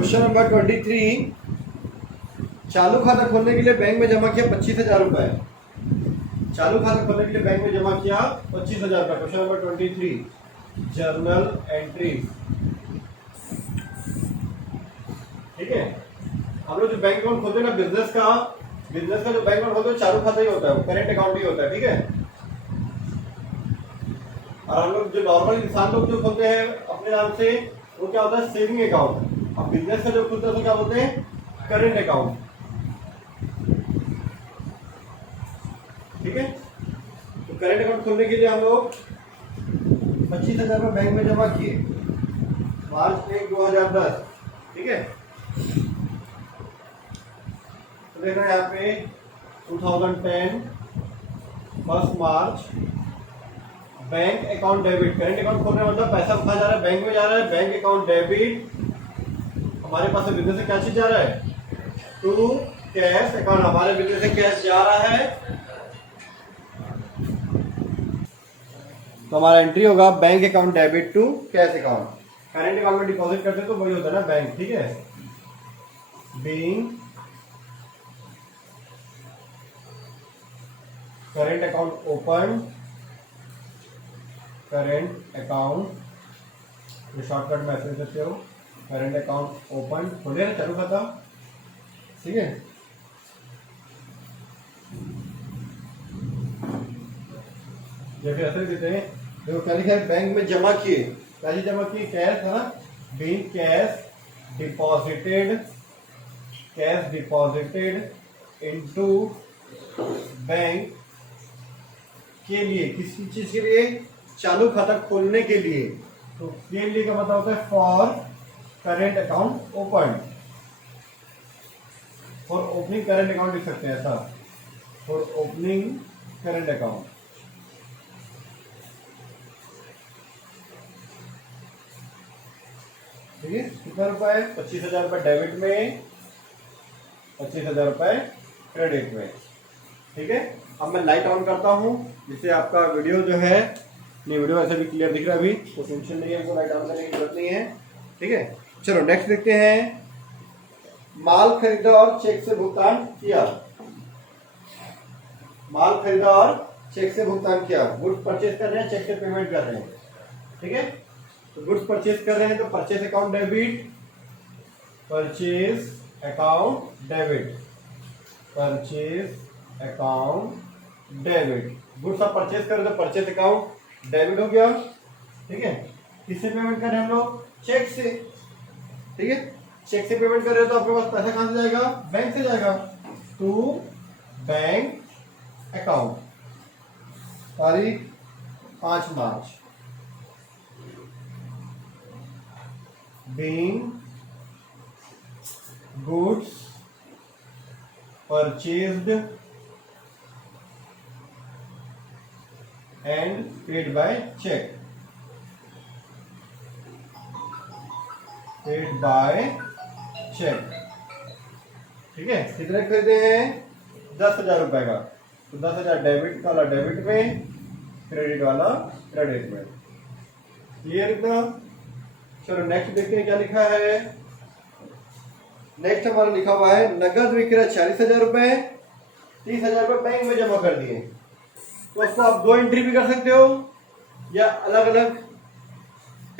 Question number 23, चालू खाता खोलने के लिए बैंक में जमा किया 25,000 रुपए। चालू खाता खोलने के लिए बैंक में जमा किया 25,000 रुपए। Question number 23, journal entry. ठीक है, हम लोग जो बैंक अकाउंट खोलते हैं ना, बिजनेस का जो बैंक अकाउंट खोलते हैं चालू खाता ही होता है, वो करेंट अकाउंट ही होता है। ठीक है, और हम लोग जो नॉर्मल इंसान लोग जो खोलते हैं अपने नाम से, वो क्या होता है, सेविंग अकाउंट। और बिजनेस का जो खुलता है तो क्या बोलते हैं, करेंट अकाउंट। ठीक है, तो करेंट अकाउंट खोलने के लिए हम लोग 25,000 रुपये बैंक में जमा किए मार्च 1, 2010। ठीक है, तो देखना यहाँ पे 2010 1 March, bank account debit. Current account खोलने का मतलब पैसा कहाँ जा रहा है, बैंक में जा रहा है। बैंक अकाउंट डेबिट, हमारे पास बिजनेस से क्या चीज जा रहा है, टू कैश अकाउंट। हमारे बिजनेस से कैश जा रहा है, तो हमारा एंट्री होगा bank account debit to cash account. Current account में डिपॉजिट करते तो वही होता है ना, बैंक। ठीक है, being current account open, current account shortcut message देते हो, करेंट अकाउंट ओपन खोले ना, चालू खाता। ठीक है, या फिर ऐसे देते हैं, देखो क्या लिखा है, बैंक में जमा किए। कैसे जमा किए, कैश है ना, being cash deposited into bank के लिए, किसी चीज के लिए, चालू खाता खोलने के लिए। तो के लिए का मतलब होता है for current account open, for opening current account लिख सकते हैं ऐसा, फॉर ओपनिंग करेंट अकाउंट। ठीक है, कितना रुपए, 25,000 रुपए डेबिट में, 25,000 रुपए क्रेडिट में। ठीक है, अब मैं लाइट ऑन करता हूं, जिससे आपका वीडियो जो है, नहीं वीडियो ऐसे भी क्लियर दिख रहा है, अभी कोई टेंशन नहीं है, लाइट ऑन करने की जरूरत नहीं है। ठीक है, चलो नेक्स्ट देखते हैं। माल खरीदा और चेक से भुगतान किया। माल खरीदा और चेक से भुगतान किया। गुड्स परचेज कर रहे हैं, चेक से पेमेंट कर रहे हैं। ठीक है, तो गुड्स परचेज कर रहे हैं तो purchase account debit, purchase account debit, purchase account debit. Goods आप परचेज कर रहे हो तो परचेज अकाउंट डेबिट हो गया। ठीक है, किससे पेमेंट कर रहे हैं हम लोग, चेक से। ठीक है, चेक से पेमेंट कर रहे हो तो आपके पास पैसा कहां से जाएगा, बैंक से जाएगा, टू बैंक अकाउंट। तारीख 5 March. Being goods purchased and paid by cheque, paid by cheque. ठीक है, कितने खरीदे हैं, 10,000 रुपए का, तो 10,000 डेबिट वाला डेबिट में, क्रेडिट वाला क्रेडिट में। क्लियर इतना। चलो नेक्स्ट देखते हैं क्या लिखा है। नेक्स्ट हमारा लिखा हुआ है, नगद विक्रय 40,000 रुपए, 30,000 रुपए बैंक में जमा कर दिए। तो उसको आप 2 एंट्री भी कर सकते हो, या अलग अलग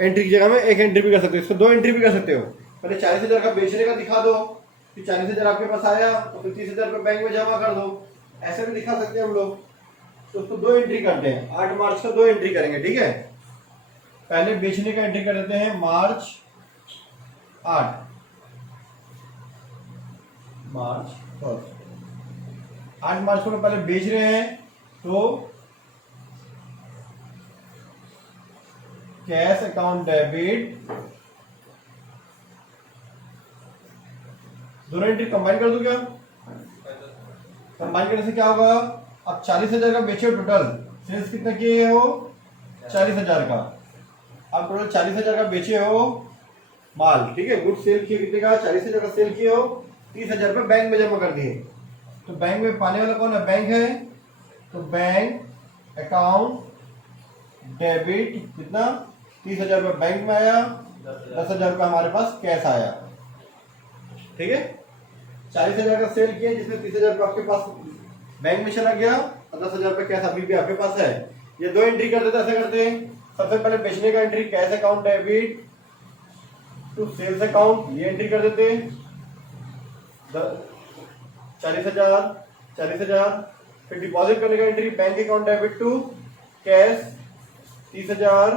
एंट्री की जगह में 1 एंट्री भी कर सकते हो। इसको 2 एंट्री भी कर सकते हो। पहले 40,000 का बेचने का दिखा दो कि 40,000 आपके पास आया, तो फिर 30,000 रुपए बैंक में जमा कर दो, ऐसे भी दिखा सकते हैं हम लोग। तो उसको 2 एंट्री करते हैं। 8 मार्च का 2 एंट्री करेंगे। ठीक है, पहले बेचने का एंट्री कर देते हैं, मार्च 8, मार्च 8 मार्च को पहले बेच रहे हैं, तो कैश अकाउंट डेबिट, दोनों एंट्री कंबाइन कर दो क्या, कंबाइन करने से क्या होगा, अब 40,000 का बेचे हो, टोटल सेल्स कितना किए हो, 40,000 का। अब टोटल 40,000 का बेचे हो माल। ठीक है, गुड सेल किए कितने का, 40,000 का सेल किए हो, 30,000 रुपए बैंक में जमा कर दिए। तो बैंक में पाने वाला कौन है, बैंक है, तो बैंक अकाउंट डेबिट कितना, 30,000 रुपये बैंक में आया, 10,000 रुपये हमारे पास कैश आया। ठीक है, 40,000 का सेल किया जिसमें 30,000 रुपये आपके पास बैंक में चला गया और 10,000 रुपये कैश अभी भी आपके पास है। ये दो एंट्री करते थे, ऐसे करते हैं। सबसे पहले बेचने का entry cash account debit to sales account, ये एंट्री कर देते 40,000। फिर डिपॉजिट करने का entry bank account debit to cash 30,000।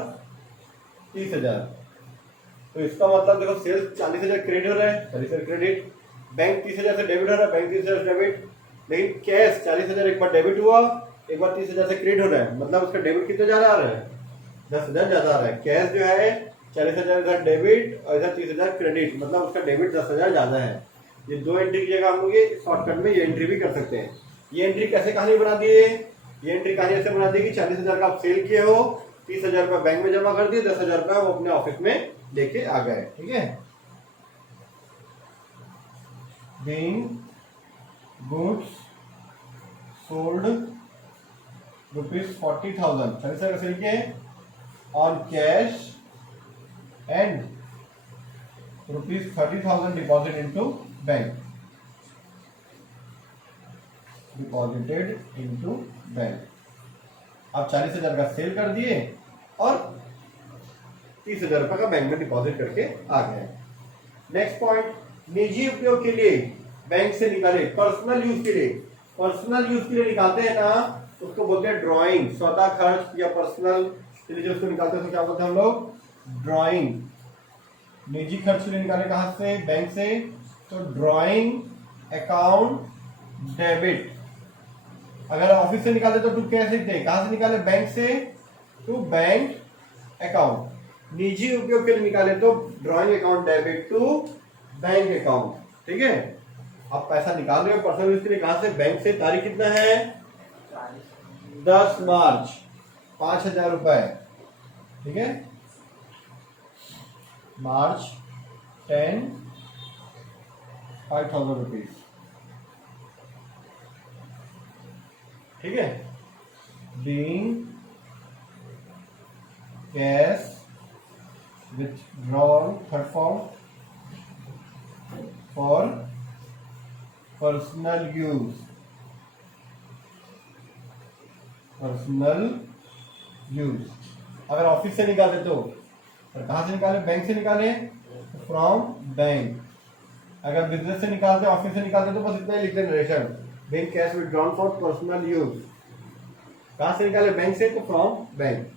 तो इसका मतलब देखो सेल्स 40,000 क्रेडिट हो रहा है, 40,000 क्रेडिट, बैंक 30,000 से डेबिट हो रहा है, बैंक 30,000 डेबिट, लेकिन कैश 40,000 एक बार डेबिट हुआ, एक बार 30,000 से क्रेडिट हो रहा है, मतलब उसका डेबिट कितना ज्यादा आ रहा है, 10,000 ज्यादा आ रहा है। कैश जो है 40,000 इधर डेबिट और इधर 30,000 क्रेडिट, मतलब उसका डेबिट 10,000 ज्यादा है। ये दो एंट्री की जगह हम लोग ये शॉर्टकट में ये एंट्री भी कर सकते हैं। ये एंट्री कैसे कहानी बना दिए, ये एंट्री कहानी ऐसे बना दी कि 40,000 का आप सेल किए हो, 30,000 रुपये बैंक में जमा कर दिए, 10,000 रुपये वो अपने ऑफिस में लेके आ गए। ठीक है, बीइंग गुड्स सोल्ड ₹40,000, 40,000 का सेल किए on cash and ₹30,000 deposit into bank, deposited into bank. आप 40,000 का सेल कर दिए और 30,000 रुपये का बैंक में डिपॉजिट करके आ गए। नेक्स्ट पॉइंट, निजी उपयोग के लिए बैंक से निकाले, पर्सनल यूज के लिए, पर्सनल यूज के लिए निकालते हैं ना, उसको बोलते हैं ड्राइंग। स्वतः खर्च या पर्सनल के लिए जो उसको निकालते हैं तो क्या बोलते हैं हम लोग, ड्राइंग। निजी खर्च के लिए निकाले कहां से, बैंक से, तो ड्राइंग अकाउंट डेबिट। अगर ऑफिस से निकाले तो टू कैश लिखते हैं, कहां से निकाले, बैंक से, टू बैंक अकाउंट। निजी उपयोग के लिए निकाले तो drawing account debit to bank account. ठीक है, आप पैसा निकाल रहे हो पर्सनल यूज के लिए, कहां से, बैंक से। तारीख कितना है, 10 मार्च, 5,000 रुपए। ठीक है, मार्च 10, 5,000 रुपीज। ठीक है, being cash withdrawn, third form, for personal use, personal use. अगर ऑफिस से निकाले तो कहां से निकाले, बैंक से निकाले, फ्रॉम बैंक। अगर बिजनेस से निकालते, ऑफिस से निकालते तो बस इतना ही लिख दें narration, bank cash withdrawn for personal use. कहां से निकाले, बैंक से, तो फ्रॉम बैंक।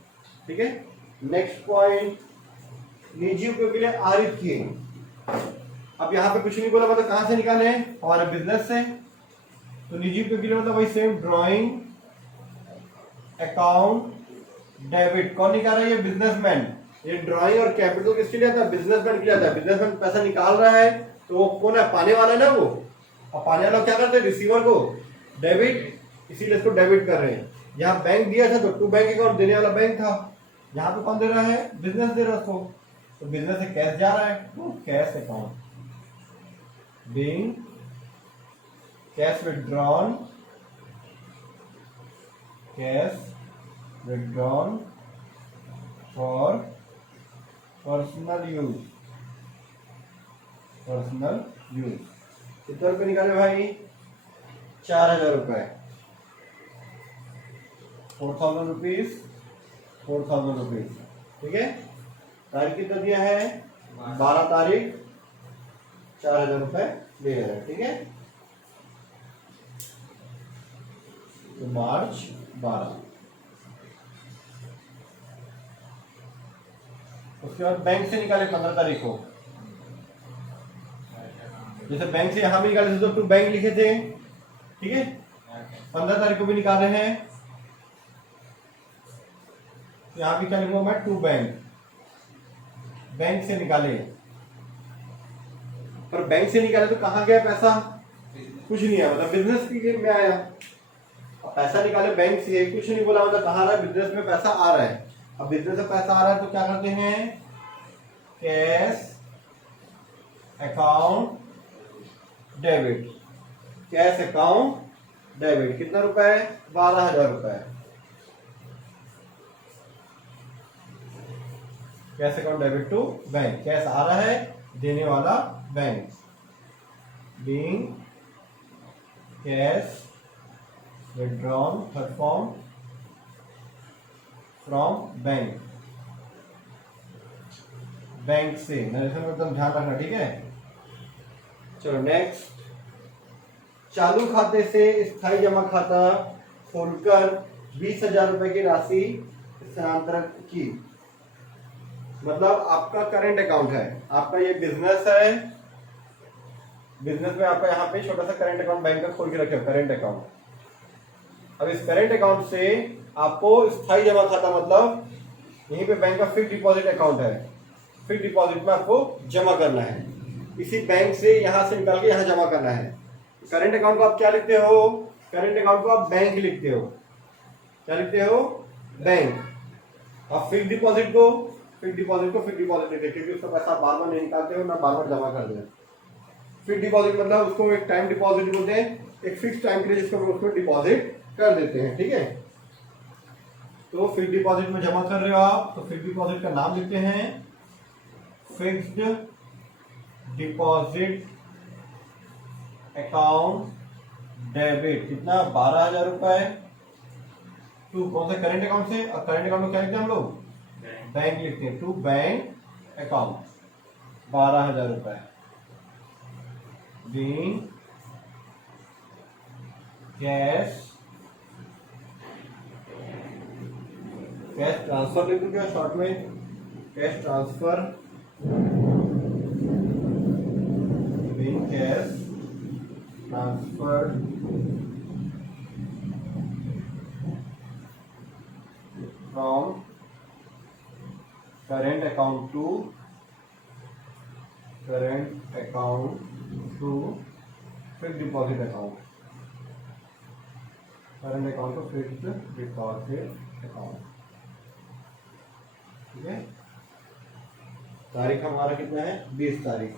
ठीक है, नेक्स्ट पॉइंट, निजी उपयोग के लिए आरित किए। अब यहाँ पे कुछ नहीं बोला, मतलब कहां से निकाले, हमारे बिजनेस से, तो निजी उपयोग के लिए मतलब वही सेम, ड्राइंग अकाउंट डेबिट। कौन निकाल रहा है, ये बिजनेसमैन। ये ड्राइंग और कैपिटल किसके लिए आता है, बिजनेसमैन के लिए आता है। बिजनेसमैन पैसा निकाल रहा है तो वो कौन है, पाने वाला है ना वो, और पाने वाला क्या करते हैं, रिसीवर को डेबिट, इसीलिए इसको डेबिट कर रहे हैं। यहाँ बैंक दिया था तो टू बैंक अकाउंट, देने वाला बैंक था, यहाँ पे कौन दे रहा है, बिजनेस दे रहा है उसको, तो बिजनेस से कैश जा रहा है, तो cash account, being cash withdrawn, cash withdrawn for personal use, personal use. कितने रुपए निकाले भाई, 4,000 रुपए, 4,000 रुपीज, 4,000 रुपीज। ठीक है, तारीख कितना दिया है, 12 तारीख, 4,000 रुपए ले रहे हैं। ठीक है, तो मार्च 12। उसके बाद बैंक से निकाले 15 तारीख को, जैसे बैंक से यहां भी निकाले थे तो टू बैंक लिखे थे। ठीक है, 15 तारीख को भी निकाल रहे हैं, तो यहां भी क्या लिखूंगा मैं, टू बैंक, बैंक से निकाले। पर बैंक से निकाले तो कहां गया पैसा, कुछ नहीं है, मतलब बिजनेस की में आया। अब पैसा निकाले बैंक से, कुछ नहीं बोला, मतलब कहां आ रहा है, बिजनेस में पैसा आ रहा है। अब बिजनेस में पैसा आ रहा है तो क्या करते हैं, cash account debit, cash account debit. कितना रुपए, 12,000 रुपए, cash account debit to bank. Cash आ रहा है, देने वाला bank, being cash withdrawn, third form, from bank, bank से नरेशन में एकदम ध्यान रखना, ठीक है। चलो नेक्स्ट, चालू खाते से स्थायी जमा खाता खोलकर 20,000 रुपए की राशि स्थानांतरित की। मतलब आपका करंट अकाउंट है, आपका ये बिजनेस है, बिजनेस में आपका यहाँ पे छोटा सा करंट अकाउंट बैंक का खोल के रखे हो, करंट अकाउंट। अब इस करंट अकाउंट से आपको स्थायी जमा खाता, मतलब यहीं पे बैंक का फिक्स डिपॉजिट अकाउंट है, फिक्स डिपॉजिट में आपको जमा करना है, इसी बैंक से यहाँ से निकाल के यहाँ जमा करना है। करंट अकाउंट को आप क्या लिखते हो, करंट अकाउंट को आप बैंक लिखते हो, क्या लिखते हो, बैंक। और फिक्स डिपॉजिट को फिक्स डिपॉजिट लिखते हो, क्योंकि उसका पैसा बार बार नहीं निकालते हो ना बार बार जमा कर दे। फिक्स डिपॉजिट मतलब उसको एक टाइम डिपॉजिट बोलते हैं, एक फिक्स टाइम के लिए जिसको उसको डिपॉजिट कर देते हैं, ठीक है। तो फिक्स डिपॉजिट में जमा कर रहे हो आप, तो फिक्स डिपॉजिट का नाम लिखते हैं फिक्स्ड डिपॉजिट अकाउंट डेबिट, कितना, 12,000 रुपए, टू कौन सा, करंट अकाउंट से। और करंट अकाउंट में क्या लिखते हैं हम लोग, बैंक लिखते हैं, टू बैंक अकाउंट 12,000 रुपए, बीइंग कैश ट्रांसफर लिख दूंगा शॉर्ट में, cash transfer, being cash transfer from current account to fixed deposit account, current account to fixed deposit account, ठीक है। तारीख हमारा कितना है, 20 तारीख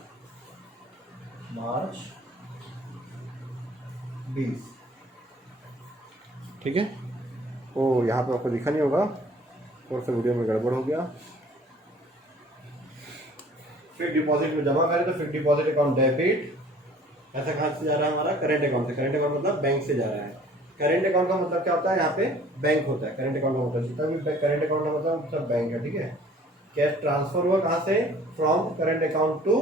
मार्च 20, ठीक है। ओ यहाँ पे आपको दिखा नहीं होगा, और से वीडियो में गड़बड़ हो गया। फिक्स्ड डिपॉजिट में जमा करें तो फिक्स्ड डिपॉजिट अकाउंट डेबिट, ऐसा कहाँ से जा रहा है हमारा, करंट अकाउंट से। करंट अकाउंट मतलब बैंक से जा रहा है। करंट अकाउंट का मतलब क्या होता है, यहाँ पे बैंक होता है। करंट अकाउंट का मतलब जितना भी करंट अकाउंट का मतलब सब बैंक है, ठीक है। कैश ट्रांसफर हुआ कहाँ से, from current account to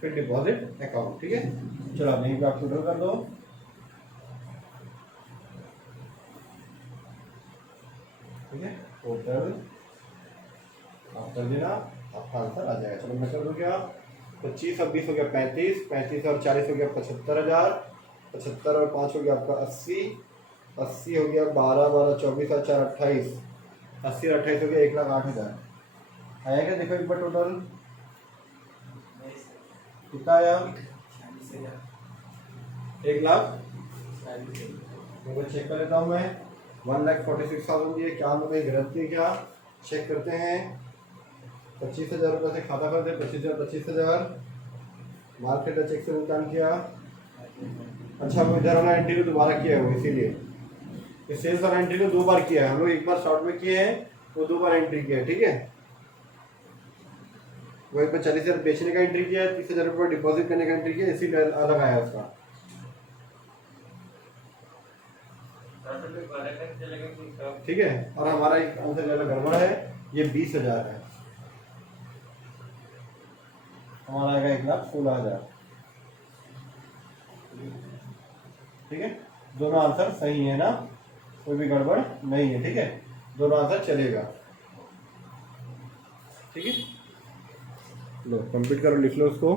fixed deposit account, ठीक है। चलो अब यहीं पे आप टोटल कर दो, ठीक है। टोटल आप कर देना, आपका आंसर आ जाएगा। चलो मैं कर दूँ क्या, 25 और 20 हो गया 35, 35 और 40 हो गया 75,000, 75 और 5 हो गया आपका 80, 80 हो गया 12, 12, 24 और 4 28, 80 और 28 हो गया 1,08,000। आया क्या, देखो एक बार टोटल कितना आया, 1,00,000। चेक कर लेता हूँ मैं, 1,46,000 दिए, क्या मतलब गलती है क्या, चेक करते हैं। 25,000 रुपये से खाता करते, 25,000 मार्केट चेक से भुगतान किया। अच्छा वो इधर वाला एंट्री को दोबारा किया है, वो इसीलिए सेल्स वाला एंट्री को 2 बार किया है हम लोग, एक बार शॉर्ट में किए हैं, वो 2 बार एंट्री किया है, ठीक है। वो एक बार 40,000 बेचने का एंट्री किया है, 30,000 रुपये डिपॉजिट करने का एंट्री किया, इसीलिए अलग आया उसका, ठीक है। और हमारा एक आंसर ज़्यादा गड़बड़ है, ये 20,000 है, हमारा आएगा 1,16,000, ठीक है। दोनों आंसर सही है ना, कोई भी गड़बड़ नहीं है, ठीक है। दोनों आंसर चलेगा, ठीक है। लो कंप्लीट करो, लिख लो उसको।